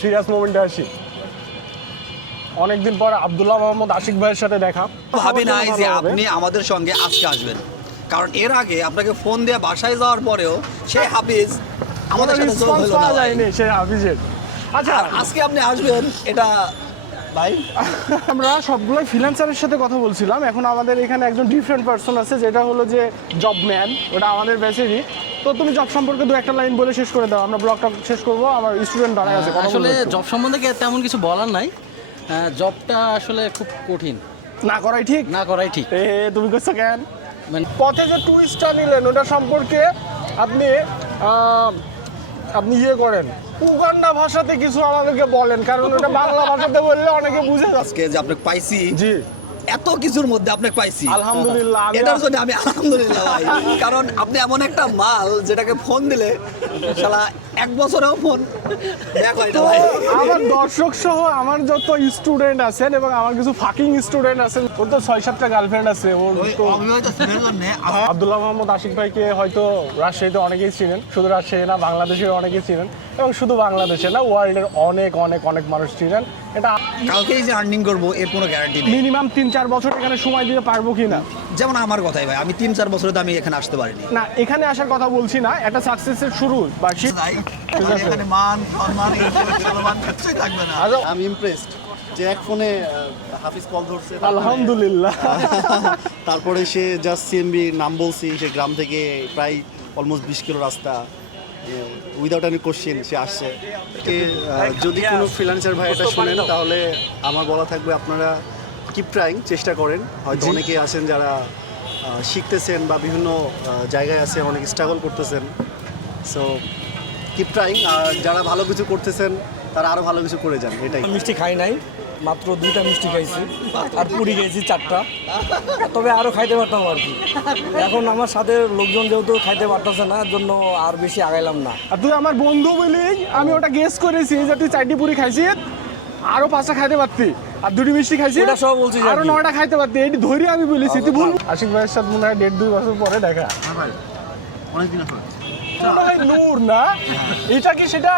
Serious মোমেন্টে আসি। অনেকদিন পর আবদুল্লাহ মোহাম্মদ আশিক ভাইয়ের সাথে দেখা। ভাবি নাই যে আপনি আমাদের সঙ্গে আজকে আসবেন। কারণ এর আগে আপনাকে ফোন দিয়ে বাসায় যাওয়ার পরেও সে হাফিজ আমাদের সাথে যোগ হলো না যায়নি সে হাফিজের। আচ্ছা আজকে আপনি আসবেন এটা ভাই? আমরা সবগুলোই ফ্রিল্যান্সারের সাথে কথা বলছিলাম। এখন আমাদের এখানে একজন ডিফারেন্ট পার্সন আছে যেটা হলো যে জব ম্যান ওটা আমাদের ব্যাচেরই তো তুমি জব সম্পর্কে দু একটা লাইন বলে শেষ করে দাও। আমরা ব্লগটা শেষ করব। আমার স্টুডেন্ট দাঁড়ায় আছে আসলে জব সম্বন্ধে তেমন কিছু বলার নাই। জবটা আসলে খুব কঠিন। না করাই ঠিক? না করাই ঠিক। এ তুমি করছ কেন? মানে পথে যে টুইস্টটা নিলেন ওটা সম্পর্কে আপনি আপনি ইয়ে করেন। উগান্ডা ভাষাতে কিছু আমাদেরকে বলেন কারণ ওটা বাংলা ভাষাতে বললে অনেকে বুঝে যাচ্ছে। আজকে যে আপনাকে পাইছি জি। এত কিছুর মধ্যে আপনাকে পাইছি। আলহামদুলিল্লাহ, এটার জন্য আমি আলহামদুলিল্লাহ ভাই। কারণ আপনি এমন একটা মাল যেটাকে ফোন দিলে শালা এক বছরেও ফোন। তো আমার দর্শক সহ আমার যত স্টুডেন্ট আছেন এবং আমার কিছু ফাকিং স্টুডেন্ট আছেন ওর তো ছয় সাতটা গার্লফ্রেন্ড আছে ওর তো আব্দুল্লাহ মোহাম্মদ আশিক ভাইকে হয়তো রাজশাহীতে অনেকেই চিনেন শুধু রাজশাহী না বাংলাদেশের অনেকেই চিনেন এবং শুধু বাংলাদেশে না ওয়ার্ল্ডের অনেক অনেক অনেক মানুষ চিনেন। এটা কালকেই যে আর্নিং করব এর কোনো গ্যারান্টি নেই। মিনিমাম তিন চার বছর এখানে সময় দিতে পারব কি না যেমন আমার কথাই ভাই আমি তিন চার বছরে তো আমি এখানে আসতে পারিনি। না এখানে আসার কথা বলছি না একটা সাকসেসের শুরু বা আমি ইমপ্রেসড যে এক ফোনে হাফিজ কল ধরছে তারপরে- আলহামদুলিল্লাহ। তারপরে সে জাস্ট সিএমবি নাম বলছি সে গ্রাম থেকে প্রায় অলমোস্ট বিশ কিলো রাস্তা উইদাউট এনি কোশ্চেন সে আসছে। যদি কোনো ফ্রিল্যান্সার ভাই এটা শোনেন তাহলে আমার বলা থাকবে আপনারা কিপ ট্রাইং চেষ্টা করেন। হয়তো অনেকে আছেন যারা শিখতেছেন বা বিভিন্ন জায়গায় আছে অনেক স্ট্রাগল করতেছেন। সো কিপ ট্রাইং আর যারা ভালো কিছু করতেছেন তারা আরও ভালো কিছু করে যান এটাই। মিষ্টি খাই নাই মাত্র দুইটা মিষ্টি খাইছি আর পুরি খেয়েছি চারটা। তবে আরও খাইতে পারতাম আর কি। এখন আমার সাথে লোকজন যেহেতু খাইতে পারতেছে না এর জন্য আর বেশি আগাইলাম না। আর তুই আমার বন্ধু বলি আমি ওটা গেস করেছি যে তুই চারটি পুরি খাইছি আরও পাঁচটা খাইতে পারতি আর দুটি মিষ্টি খাইছি ওটা সব বলছিস আর আরও নয়টা খাইতে পারতি এটি ধরে আমি বলেছি তুই ভুল আশিক ভাইয়ের সাথে মনে হয় দেড় দুই বছর পরে দেখা। অনেকদিন আসলে মনে হয় নূর না? এটা কি সেটা?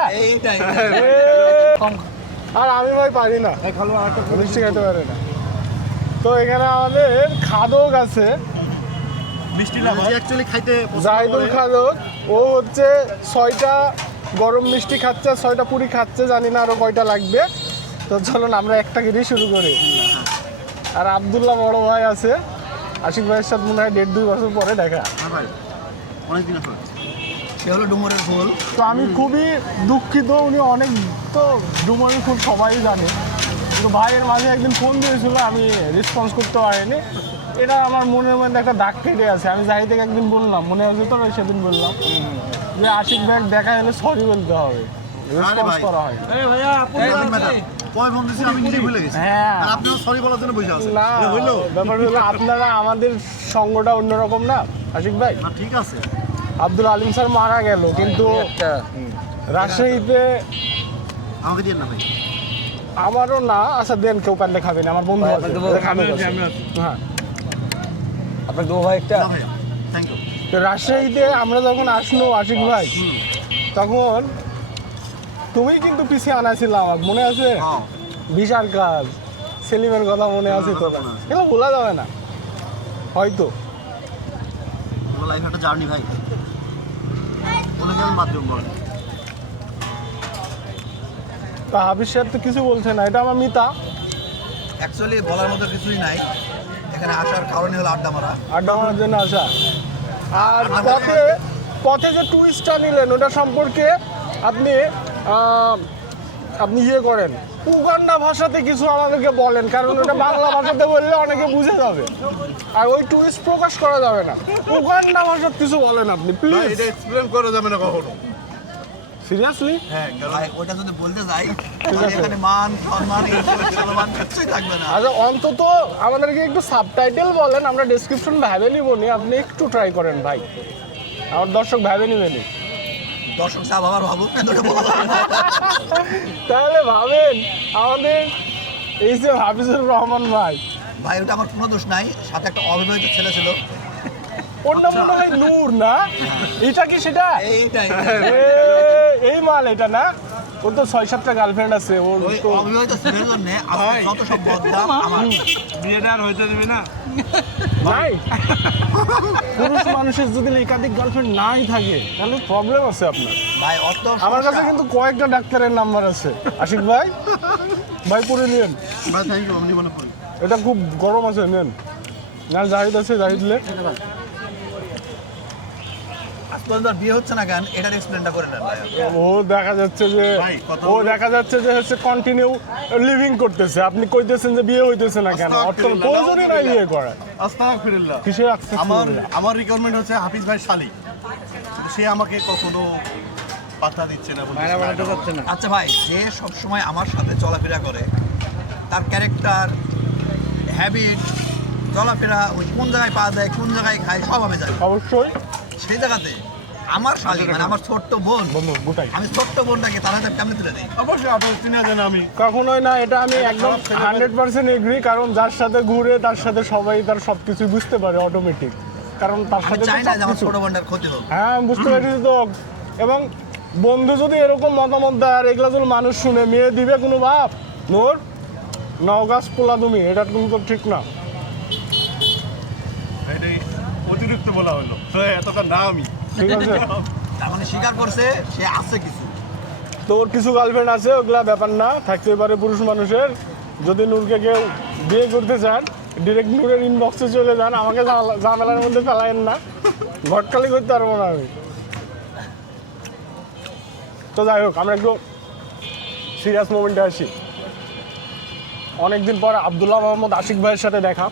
আর আমি ভাই পারি না। মিষ্টি খাইতে পারি না। তো এখানে আমাদের খাদক আছে। অ্যাকচুয়ালি খাইতে জাহিদুল খাদক। ও হচ্ছে ছয়টা গরম মিষ্টি খাচ্ছে আর ছয়টা পুরি খাচ্ছে জানি না আরও কয়টা লাগবে। তো চলুন আমরা একটা কেটে শুরু করি। আর আবদুল্লাহ বড় ভাই আছে। আশিক ভাইয়ের সাথে মনে হয় দেড় দুই বছর পরে দেখা। হ্যাঁ অনেকদিন সে হলো ডুমুরের ফুল। তো আমি খুবই দুঃখিত উনি অনেক তো ডুমারি খুব সবাই জানে। কিন্তু ভাইয়ের মাঝে একদিন ফোন দিয়েছিল আমি রেসপন্স করতে পারিনি। এটা আমার মনের মধ্যে একটা দাগ কেটে আছে আমি যাই থেকে একদিন বললাম মনে আছে তো আমি সেদিন বললাম। যে আশিক ভাই দেখা হলে সরি বলতে হবে। রেসপন্স করা হয় কয় ফোন দিছি আমি নিজেই ভুলে গেছি। হ্যাঁ। আপনারা আমাদের সঙ্গটা অন্যরকম না আশিক ভাই? ঠিক আছে। আব্দুল আলিম স্যার মারা গেল কিন্তু রাজশাহীতে আমাকে দিয়ে না ভাই। আমারও না। আচ্ছা দেন কেউ পারলে খাবেন আমার বন্ধু। হ্যাঁ। আপনার দু ভাই একটা? তো রাজশাহীতে আমরা যখন আসলো আশিক ভাই তখন তুমি কিন্তু পিছিয়ে আনাছিল আমার মনে আছে? হ্যাঁ। বিশাল কাজ। সেলিমের কথা মনে আছে তো এগুলো ভোলা যাবে না। হয়তো। লাইফ একটা জার্নি ভাই। বলে মাধ্যম বলে। তা হাবিজ সাহেব তো কিছু বলছে না এটা আমার মিতা। অ্যাকচুয়ালি বলার মতো কিছুই নাই। এখানে আসার কারণে হলো আড্ডা মারা। আড্ডা মারার জন্য আসা। আর পথে পথে যে টুইস্টটা নিলেন ওটা সম্পর্কে আপনি আপনি ইয়ে করেন। উগান্ডা ভাষাতে কিছু আমাদেরকে বলেন কারণ ওটা বাংলা ভাষাতে বললে অনেকে বুঝে যাবে। আর ওই টুরিস্ট প্রকাশ করা যাবে না। উগান্ডা ভাষাতে কিছু বলেন আপনি প্লিজ এটা এক্সপ্লেন করা যাবে না কখনো। সিরিয়াসলি হ্যাঁ ওটা যদি বলতে যাই এখানে মান সম্মান কিছুই থাকবে না। আচ্ছা অন্তত আমাদেরকে একটু সাবটাইটেল বলেন আমরা ডেসক্রিপশন ভেবে নিব নি আপনি একটু ট্রাই করেন ভাই। আমার দর্শক ভেবে নিবেনি দর্শক সাহেব আবার না। তাহলে ভাবেন আমাদের এই যে হাফিজুর রহমান ভাই। ভাই ওটা আমার কোনো দোষ নাই সাথে একটা অবিবাহিত ছেলে ছিল। ওর নাম মনে হয় নূর না? এটা কি সেটা? এইটাই। এই মাল এটা না? ওর তো ছয় সাতটা গার্লফ্রেন্ড আছে ওর তো অবিবাহিত ছেলের জন্য যত সব বদনাম আমার। বিয়েটা আর হইতে দিবি না। পুরুষ মানুষের যদি একাধিক গার্লফ্রেন্ড নাই থাকে তাহলে প্রবলেম আছে আপনার। ভাই অত আমার কাছে কিন্তু কয়েকটা ডাক্তারের নাম্বার আছে। আশিক ভাই ভাই পরে নিন ভাই থ্যাংক ইউ আপনি মনে করি এটা খুব গরম আছে নেন। না জাহিদ আছে জাহিদলে আজ পর্যন্ত বিয়ে হচ্ছে না কেন? এটার এক্সপ্লেনটা করে নেন ভাই। ও দেখা যাচ্ছে যে ও দেখা যাচ্ছে যে হচ্ছে কন্টিনিউ লিভিং করতেছে। আপনি কইতেছেন যে বিয়ে হইতেছে না কেন? অর্থ প্রয়োজনই নাই বিয়ে করা আস্তাগফিরুল্লাহ। কিসে আমার রিকোয়ারমেন্ট হচ্ছে হাফিজ ভাই শালি। সে আমাকে কখনো পাত্তা দিচ্ছে না আচ্ছা ভাই যে সব সময় আমার সাথে চলাফেরা করে তার ক্যারেক্টার হ্যাবিট চলাফেরা ওই কোন জায়গায় পা দেয় কোন জায়গায় খায় সব আমি জানি। অবশ্যই। সেই জায়গাতে আমার শালী মানে আমার ছোট্ট বোন। গোটাই। আমি ছোট্ট বোনটাকে তার হাতে কেমনে তুলে দিই। অবশ্যই আপনার চিনা জানা আমি। কখনোই না এটা আমি একদম হান্ড্রেড পার্সেন্ট এগ্রি কারণ যার সাথে ঘুরে তার সাথে সবাই তার সবকিছু বুঝতে পারে অটোমেটিক কারণ তার সাথে চাই না যে আমার ছোট বোনটার ক্ষতি হোক। হ্যাঁ বুঝতে পারছি তো। এবং বন্ধু যদি এরকম মতামত দেয় আর এগুলো যদি মানুষ শুনে মেয়ে দিবে কোনো বাপ? নোর নওগাছ পোলা তুমি এটা কিন্তু ঠিক না। অতিরিক্ত বলা হলো। এতটা না আমি। ঠিক আছে। তার মানে স্বীকার করছে সে আছে কিছু। তোর কিছু গার্লফ্রেন্ড আছে ওগুলা ব্যাপার না থাকতে পারে পুরুষ মানুষের। যদি নূরকে কেউ বিয়ে করতে চান ডিরেক্ট নূরের ইনবক্সে চলে যান আমাকে ঝামেলার মধ্যে ফেলায়েন না। ঘটকালি করতে পারব না আমি। তো যাই হোক আমরা একটু সিরিয়াস মোমেন্টে আসি। অনেকদিন পর আবদুল্লাহ মোহাম্মদ আশিক ভাইয়ের সাথে দেখা।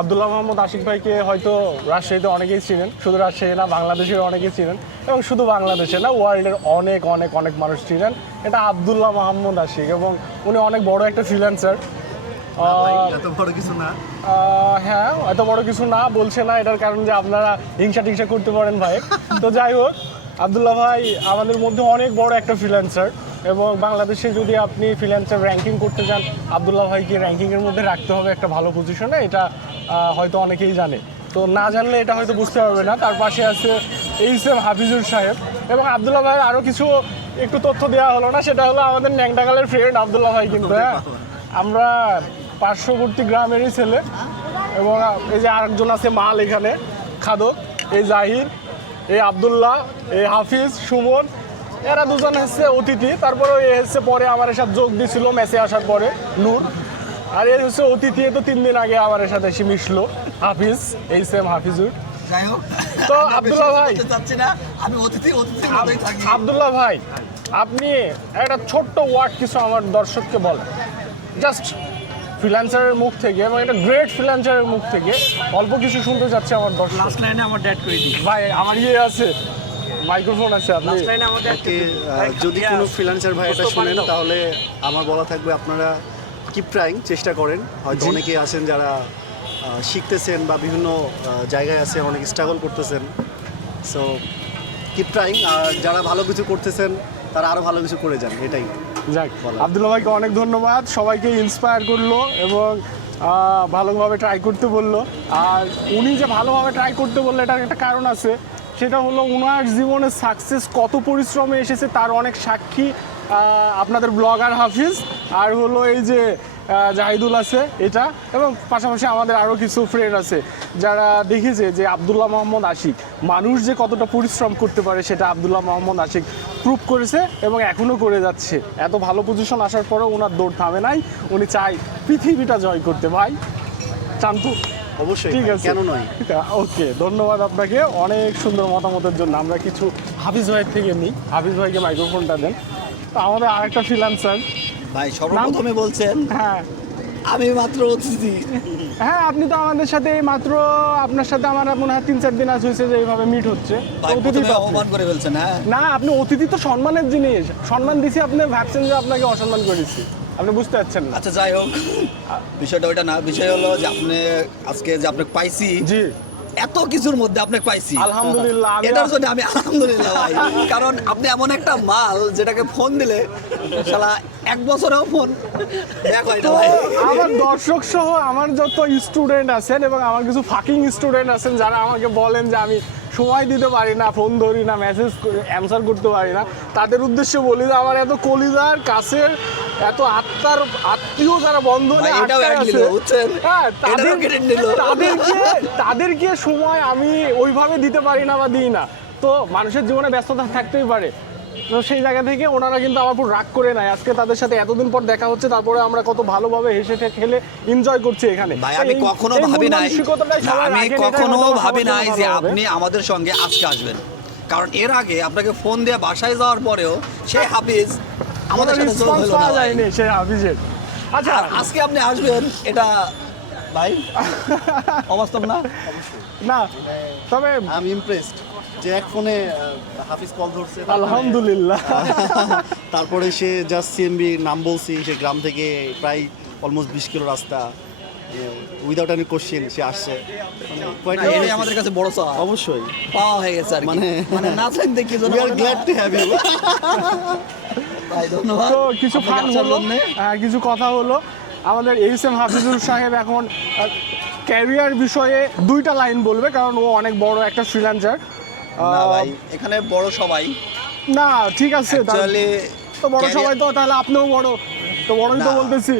আবদুল্লাহ মোহাম্মদ আশিক ভাইকে হয়তো রাজশাহীতে অনেকেই চিনেন। শুধু রাজশাহী না বাংলাদেশের অনেকেই চিনেন। এবং শুধু বাংলাদেশে না ওয়ার্ল্ডের অনেক অনেক অনেক মানুষ চিনেন। এটা আবদুল্লাহ মোহাম্মদ আশিক এবং উনি অনেক বড় একটা ফ্রিল্যান্সার হ্যাঁ এত বড় কিছু না বলছে না এটার কারণ যে আপনারা হিংসা টিংসা করতে পারেন ভাই। তো যাই হোক আবদুল্লাহ ভাই আমাদের মধ্যে অনেক বড় একটা ফ্রিল্যান্সার এবং বাংলাদেশে যদি আপনি ফ্রিল্যান্সার র্যাঙ্কিং করতে চান আবদুল্লাহ ভাইকে র্যাঙ্কিংয়ের মধ্যে রাখতে হবে একটা ভালো পজিশনে এটা হয়তো অনেকেই জানে। তো না জানলে এটা হয়তো বুঝতে পারবে না। তার পাশে আছে এইচ এম হাফিজুর সাহেব এবং আবদুল্লাহ ভাইয়ের আরও কিছু একটু তথ্য দেওয়া হলো না, সেটা হলো আমাদের ন্যাংটাকালের ফ্রেন্ড আবদুল্লাহ ভাই কিন্তু হ্যাঁ? আমরা পার্শ্ববর্তী গ্রামেরই ছেলে এবং এই যে আরেকজন আছে মাল এখানে, খাদক, এই জাহির, এই আবদুল্লাহ, এই হাফিজ, সুমন, এরা দুজন হচ্ছে অতিথি। তারপরে এ হচ্ছে পরে আমার সাথে যোগ দিছিল ম্যাচে আসার পরে নূর। আর এই হচ্ছে অতিথি তো তিন দিন আগে আমার সাথে এসে মিশলো। হাফিজ এই সেম হাফিজুর। যাই হোক তো আব্দুল্লাহ ভাই। চাচ্ছি না আমি অতিথি অতিথি থাকি। আবদুল্লাহ ভাই আপনি একটা ছোট্ট ওয়ার্ড কিছু আমার দর্শককে বলেন। জাস্ট ফ্রিল্যান্সারের মুখ থেকে এবং এটা গ্রেট ফ্রিল্যান্সারের মুখ থেকে অল্প কিছু শুনতে চাচ্ছে আমার দর্শক লাস্ট লাইনে আমার ড্যাড করে দিই ভাই আমার ইয়ে আছে মাইক্রোফোন আছে আপনি। লাস্ট লাইনে আমার যদি কোনো ফ্রিল্যান্সার ভাই এটা শুনেন তাহলে আমার বলা থাকবে আপনারা কিপ ট্রাইং চেষ্টা করেন। হয়তো অনেকে আছেন যারা শিখতেছেন বা বিভিন্ন জায়গায় আছে অনেক স্ট্রাগল করতেছেন। সো কিপ ট্রাইং আর যারা ভালো কিছু করতেছেন তারা আরও ভালো কিছু করে যান এটাই যাক বলা। আবদুল্লাহ ভাইকে অনেক ধন্যবাদ সবাইকে ইন্সপায়ার করল এবং ভালোভাবে ট্রাই করতে বলল। আর উনি যে ভালোভাবে ট্রাই করতে বলল এটার একটা কারণ আছে সেটা হলো ওনার জীবনের সাকসেস কত পরিশ্রমে এসেছে তার অনেক সাক্ষী আপনাদের ব্লগার হাফিজ। আর হলো এই যে জাহিদুল আছে এটা এবং পাশাপাশি আমাদের আরও কিছু ফ্রেন্ড আছে যারা দেখেছে যে আবদুল্লাহ মোহাম্মদ আশিক। মানুষ যে কতটা পরিশ্রম করতে পারে সেটা আবদুল্লাহ মোহাম্মদ আশিক প্রুভ করেছে এবং এখনও করে যাচ্ছে। এত ভালো পজিশন আসার পরেও ওনার দৌড় থামে নাই। উনি চাই পৃথিবীটা জয় করতে। ভাই চান্তু? অবশ্যই ঠিক আছে। কেন নয়? ওকে ধন্যবাদ আপনাকে। অনেক সুন্দর মতামতের জন্য। আমরা কিছু হাফিজ ভাইয়ের থেকে নিই। হাফিজ ভাইকে মাইক্রোফোনটা দেন। তো আমাদের আরেকটা ফ্রিল্যান্সার ভাই সর্বপ্রথমে বলছেন হ্যাঁ। আমি মাত্র অতিথি। হ্যাঁ আপনি তো আমাদের সাথে মাত্র আপনার সাথে আমার মনে হয় তিন চার দিন আজ হয়েছে যে এইভাবে মিট হচ্ছে। অতিথি। অপমান করে ফেলছেন হ্যাঁ? না আপনি অতিথি তো সম্মানের জিনিস। সম্মান দিছি আপনি ভাবছেন যে আপনাকে অসম্মান করেছি। আপনি বুঝতে পারছেন না। আচ্ছা যাই হোক বিষয়টা ওইটা না বিষয় হলো যে আপনি আজকে যে আপনাকে পাইছি জি। এত কিছুর মধ্যে আপনাকে পাইছি। আলহামদুলিল্লাহ এটার জন্য আমি আলহামদুলিল্লাহ ভাই। কারণ আপনি এমন একটা মাল যেটাকে ফোন দিলে শালা এক বছরেও ফোন। হয় আমার দর্শক সহ আমার যত স্টুডেন্ট আছেন এবং আমার কিছু ফাকিং স্টুডেন্ট আছেন যারা আমাকে বলেন যে আমি সময় দিতে পারি না ফোন ধরি না মেসেজ অ্যান্সার করতে পারি না তাদের উদ্দেশ্যে বলি যে আমার এত কলিজার কাছের এত আত্মার আত্মীয় যারা বন্ধ? হ্যাঁ তাদেরকে সময় আমি ওইভাবে দিতে পারি না বা দিই না। তো মানুষের জীবনে ব্যস্ততা থাকতেই পারে। তো সেই জায়গা থেকে ওনারা কিন্তু আমার উপর রাগ করে নাই। আজকে তাদের সাথে এতদিন পর দেখা হচ্ছে তারপরে আমরা কত ভালোভাবে হেসে খেলে এনজয় করছি এখানে। ভাই আমি কখনো ভাবি নাই আমি কখনো ভাবি নাই যে আপনি আমাদের সঙ্গে আজকে আসবেন। কারণ এর আগে আপনাকে ফোন দিয়ে বাসায় যাওয়ার পরেও সেই হাফিজ আমাদের সাথে যোগ হলো না আচ্ছা। আজকে আপনি আসবেন এটা ভাই অবাস্তব না? না তবে আমি ইমপ্রেসড যে এক ফোনে হাফিজ কল ধরছে তারপরে- আলহামদুলিল্লাহ। তারপরে সে জাস্ট সিএমবি নাম বলছি সে গ্রাম থেকে প্রায় অলমোস্ট বিশ কিলো রাস্তা উইদাউট এনি কোশ্চেন সে আসছে। মানে না, আমাদের কাছে বড় চাওয়া। অবশ্যই। পাওয়া হয়ে গেছে আর মানে- মানে না চাইতে কি জন্য we are glad to have you ভাই ধন্যবাদ। তো কিছু ফান হলো। হ্যাঁ, কিছু কথা হলো। আমাদের এইচ এম হাফিজুল সাহেব এখন ক্যারিয়ার বিষয়ে দুইটা লাইন বলবে কারণ ও অনেক বড় একটা ফ্রিল্যান্সার ভাই এখানে বড় সবাই। না ঠিক আছে অ্যাকচুয়ালি তো বড় সবাই তো তাহলে আপনিও বড়। তো বড়ই তো বলতেছি।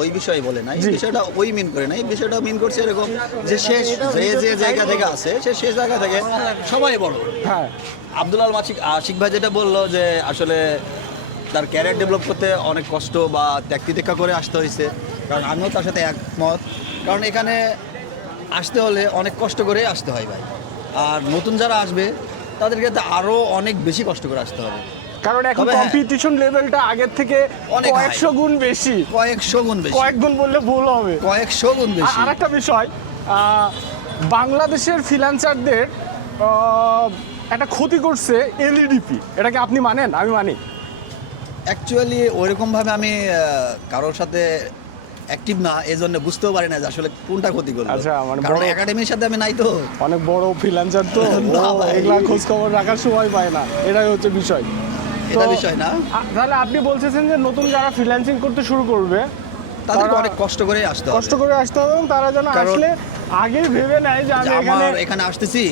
ওই বিষয়ে বলে না এই বিষয়টা ওই মিন করে না এই বিষয়টা মিন করছে এরকম যে সে যে যে জায়গা থেকে আছে সে সে জায়গা থেকে সবাই বড়। হ্যাঁ। আব্দুল আল মাসিক আশিক ভাই যেটা বলল যে আসলে তার ক্যারিয়ার ডেভেলপ করতে অনেক কষ্ট বা ত্যাগতিটেক্কা করে আসতে হয়েছে। কারণ আমিও তার সাথে একমত। কারণ এখানে আসতে হলে অনেক কষ্ট করে আসতে হয় ভাই। আর নতুন যারা আসবে তাদেরকে তো আরও অনেক বেশি কষ্ট করে আসতে হবে। কারণ এখন তবে হ্যাঁ। কম্পিটিশন লেভেলটা আগের থেকে অনেক। কয়েকশো গুণ বেশি। কয়েকশো গুণ বেশি। কয়েক গুণ বললে ভুল হবে। কয়েকশো গুণ বেশি। আর একটা বিষয় বাংলাদেশের ফ্রিল্যান্সারদের একটা ক্ষতি করছে এলইডিপি এটাকে আপনি মানেন? আমি মানি। অ্যাকচুয়ালি ওইরকমভাবে আমি কারোর সাথে অ্যাক্টিভ না এই জন্য বুঝতেও পারি না যে আসলে কোনটা ক্ষতি করল আচ্ছা, মানে কারণ একাডেমির সাথে আমি নাই তো। অনেক বড় ফ্রিল্যান্সার তো। এগুলা খোঁজ খবর রাখার সময় পায় না। এটাই হচ্ছে বিষয়। এটা বিষয় না। তাহলে আপনি বলতেছেন যে নতুন যারা ফ্রিল্যান্সিং করতে শুরু করবে তাদেরকে অনেক কষ্ট করে আসতে হবে। কষ্ট করে আসতে হবে এবং তারা যেন আসলে আগে ভেবে নেয় যে আমি এখানে আসতেছি।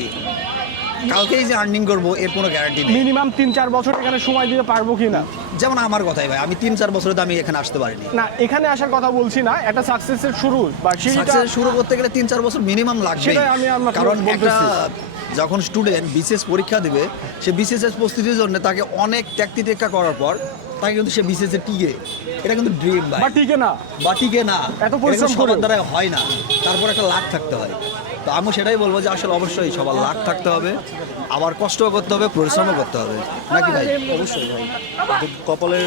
কালকেই যে আর্নিং করব এর কোনো গ্যারান্টি নেই। মিনিমাম তিন চার বছর এখানে সময় দিতে পারব কি না যেমন আমার কথাই ভাই আমি তিন চার বছরে তো আমি এখানে আসতে পারিনি। না এখানে আসার কথা বলছি না একটা সাকসেসের শুরু বা সাকসেস শুরু করতে গেলে তিন চার বছর মিনিমাম লাগবে আমি কারণ একটা। যখন স্টুডেন্ট বিসিএস পরীক্ষা দিবে সে এর প্রস্তুতির জন্য তাকে অনেক ত্যাক্তি টেক্কা করার পর তাকে কিন্তু সে এর টিকে। এটা কিন্তু ড্রিম ভাই। বা টিকে না বা টিকে না এত পরিশ্রম কিন্তু দ্বারা হয় না। তারপর একটা লাখ থাকতে হয়। তো আমি সেটাই বলব যে আসলে অবশ্যই সবার লাখ থাকতে হবে। আবার কষ্টও করতে হবে পরিশ্রমও করতে হবে। নাকি ভাই? অবশ্যই ভাই। কপালের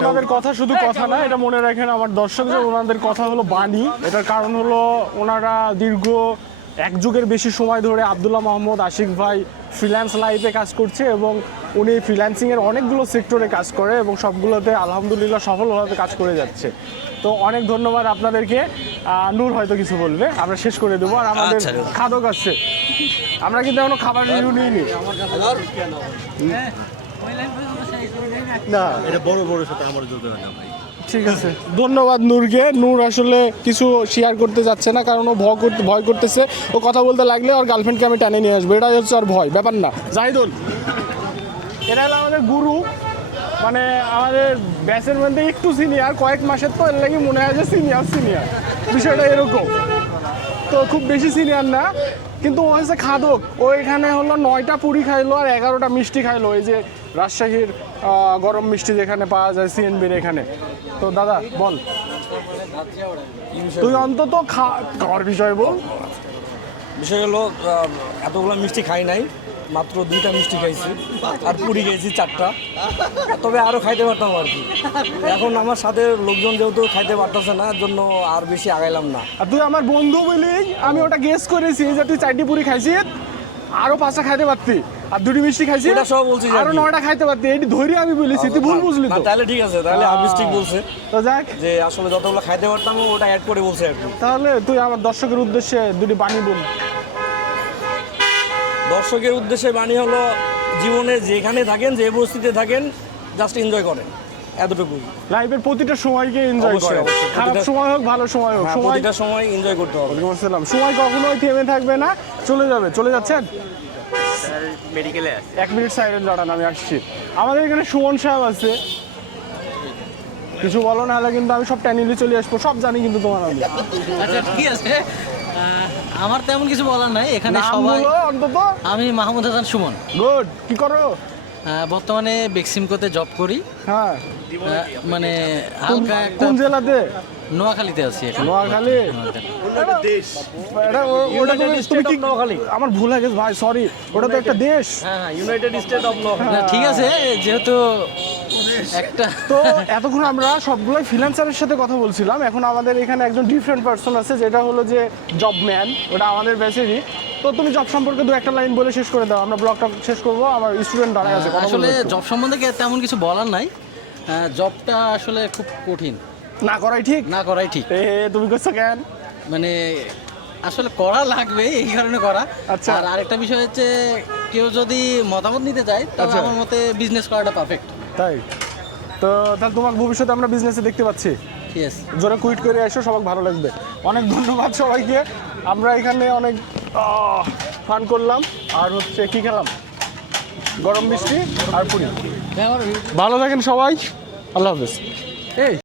ওনাদের কথা শুধু কথা না এটা মনে রাখেন আমার দর্শকদের ওনাদের কথা হলো বাণী। এটার কারণ হলো ওনারা দীর্ঘ এক যুগের বেশি সময় ধরে আবদুল্লাহ মোহাম্মদ আশিক ভাই ফ্রিল্যান্স লাইফে কাজ করছে এবং উনি ফ্রিল্যান্সিংয়ের অনেকগুলো সেক্টরে কাজ করে এবং সবগুলোতে আলহামদুলিল্লাহ সফলভাবে কাজ করে যাচ্ছে। তো অনেক ধন্যবাদ আপনাদেরকে। নূর হয়তো কিছু বলবে। আমরা শেষ করে দেবো। আর আমাদের আচ্ছা, খাদক আছে। আমরা কিন্তু এখনও খাবার রিভিউ নিইনি। না। এটা বড় বড় সাথে আমার যোগ না ভাই। ঠিক আছে। ধন্যবাদ নূরকে। নূর আসলে কিছু শেয়ার করতে যাচ্ছে না কারণ ও ভয় করতে ভয় করতেছে। ও কথা বলতে লাগলে ওর গার্লফ্রেন্ডকে আমি টানে নিয়ে আসব। এটাই হচ্ছে আর ভয়। ব্যাপার না। জাহিদুল। এটা হলো আমাদের গুরু। মানে আমাদের ব্যাচের মধ্যে একটু সিনিয়র কয়েক মাসের তো এর লাগে মনে হয় যে সিনিয়র সিনিয়র বিষয়টা এরকম। তো খুব বেশি সিনিয়র না, কিন্তু ও হচ্ছে খাদক। ও এখানে হলো নয়টা পুরি খাইলো আর এগারোটা মিষ্টি খাইলো। এই যে রাজশাহীর গরম মিষ্টি যেখানে পাওয়া যায় সিএনবির এখানে। তো দাদা, বল। তুই অন্তত খা খাওয়ার বিষয় বল? বিষয় হলো এতগুলো মিষ্টি খাই নাই। মাত্র দুইটা মিষ্টি খাইছি আর পুরি খেয়েছি চারটা। তবে আরও খাইতে পারতাম আর কি। এখন আমার সাথে লোকজন যেহেতু খাইতে পারতেছে না জন্য আর বেশি আগাইলাম না। আর তুই আমার বন্ধু বলি আমি ওটা গেস করেছি যে তুই চারটি পুরি খাইছিস আরও পাঁচটা খাইতে পারতি। আর দুটি মিষ্টি খাইছিস ওটা সব বলছিস আর নয়টা খাইতে পারতি। এটি ধরি আমি বলেছি তুই ভুল বুঝলি তো। তাহলে ঠিক আছে তাহলে হাফিজ ঠিক বলছে। তো যাক। যে আসলে যতগুলো খাইতে পারতাম ওটা অ্যাড করে বলছে আর তাহলে তুই আমার দর্শকের উদ্দেশ্যে দুটি বাণী বল। দর্শকের উদ্দেশ্যে বাণী হলো জীবনে যেখানে থাকেন যে পরিস্থিতিতে থাকেন জাস্ট এনজয় করেন। এতটুকুই। লাইফের প্রতিটা সময়কে এনজয় অবশ্যই, করে খারাপ সময় হোক ভালো সময় হোক হ্যাঁ, সময় প্রতিটা সময় এনজয় করতে হবে। ওয়ালাইকুম আসসালাম। সময় কখনোই থেমে থাকবে না। চলে যাবে চলে যাচ্ছেন? মেডিকেলে এক মিনিট সাইলেন্ট দাঁড়ান আমি আসছি। আমাদের এখানে সুমন সাহেব আছে। কিছু বলো না হলে কিন্তু আমি সব ট্যানিলে চলে আসব। সব জানি কিন্তু তোমার আমি। আচ্ছা ঠিক আছে? আমার তেমন কিছু বলার নাই। এখানে সবাই অন্তত। আমি মাহমুদ হাসান সুমন। গুড কি করো? বর্তমানে বেক্সিমকোতে জব করি। হ্যাঁ। মানে কোন- হালকা কোন জেলাতে? নোয়াখালীতে আছি এখন। নোয়াখালী। ওটা তুমি কি নোয়াখালী আমার ভুল হয়ে গেছে ভাই সরি ওটা তো একটা দেশ। হ্যাঁ ইউনাইটেড স্টেট অফ নোয়াখালী ঠিক আছে যেহেতু তো এতক্ষণ আমরা সবগুলোই ফ্রিল্যান্সারের সাথে কথা বলছিলাম। এখন আমাদের এখানে একজন ডিফারেন্ট পার্সন আছে যেটা হলো যে জব ম্যান ওটা আমাদের ব্যাচেরই তো তুমি জব সম্পর্কে দু একটা লাইন বলে শেষ করে দাও। আমরা ব্লগটা শেষ করব। আমার স্টুডেন্ট দাঁড়ায় আছে আসলে জব সম্বন্ধে তেমন কিছু বলার নাই। জবটা আসলে খুব কঠিন। না করাই ঠিক? না করাই ঠিক। এ তুমি করছ কেন? মানে আসলে করা লাগবে এই কারণে করা। আচ্ছা। আর আরেকটা বিষয় হচ্ছে কেউ যদি মতামত নিতে চায় তাহলে আচ্ছা। আমার মতে বিজনেস করাটা পারফেক্ট তাই? তো তাহলে তোমার ভবিষ্যতে আমরা বিজনেসে দেখতে পাচ্ছি। জোরে কুইট করে এসো সবাই ভালো লাগবে। অনেক ধন্যবাদ সবাইকে। আমরা এখানে অনেক ফান করলাম। আর হচ্ছে কি খেলাম? গরম মিষ্টি আর পুরি। ভালো থাকেন সবাই। আল্লাহ হাফেজ। এই।